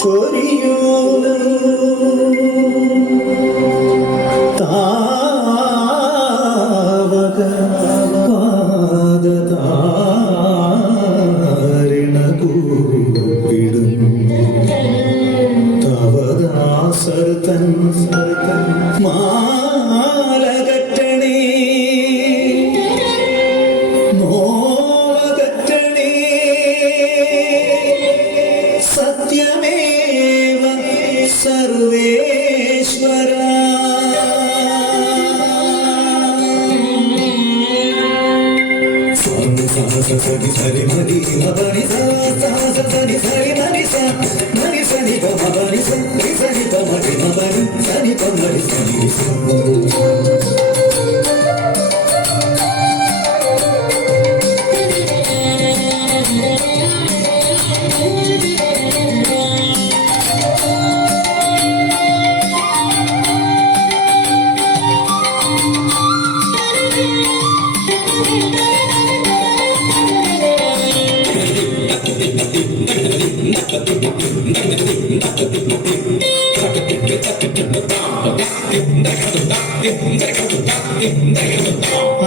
ചൊരിയൂ సర్వేశ్వరా. సరి సరి మరి మని సరి సరి మరి సరి సరి పని సరి సరి పని మని సరి పని సరి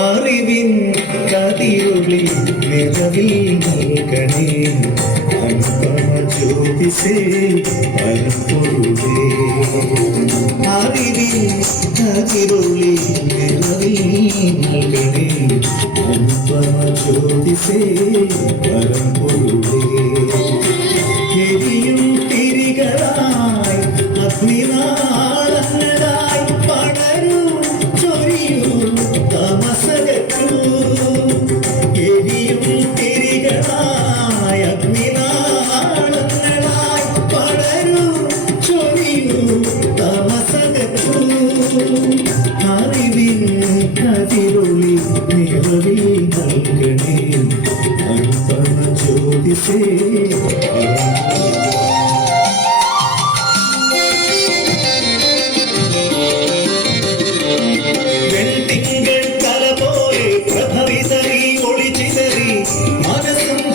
അറിവിൻ കതിരുളിൽ നിലവിൽ നൽകണേ. അനുപമ ജ്യോതിസേ അരുപൊരുളേ അറിവിൻ കതിരുളിൽ നിലവിൽ നൽകണേ. അനുപമ ജ്യോതിസേ പരമ്പൊരുളേ നൽകണേ അർപ്പണ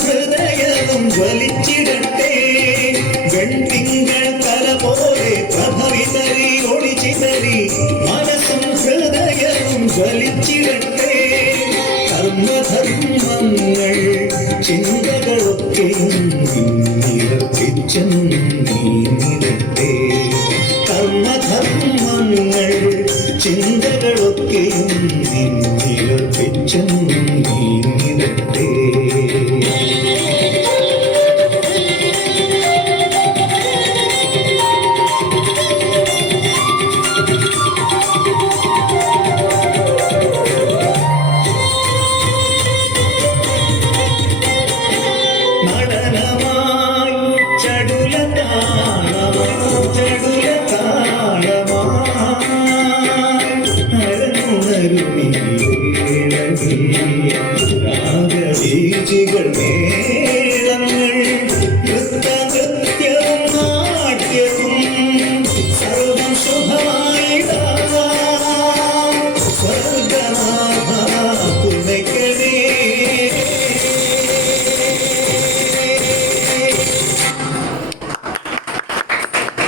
ഹൃദയവും ജ്വലിച്ചിടട്ടെ വെൺതിങ്കൾ കല പോലെ പ്രഭവിതറി ഒളിച്ചിതറി ഹൃദയവും ജ്വലിച്ചിടട്ടെ. ചിന്തകളൊക്കെയും നീങ്ങിടട്ടെ കർമ്മധർമ്മങ്ങൾ ചിന്തകളൊക്കെയും നിന്നിലർപ്പിച്ചും രാഗവീചികൾ മേ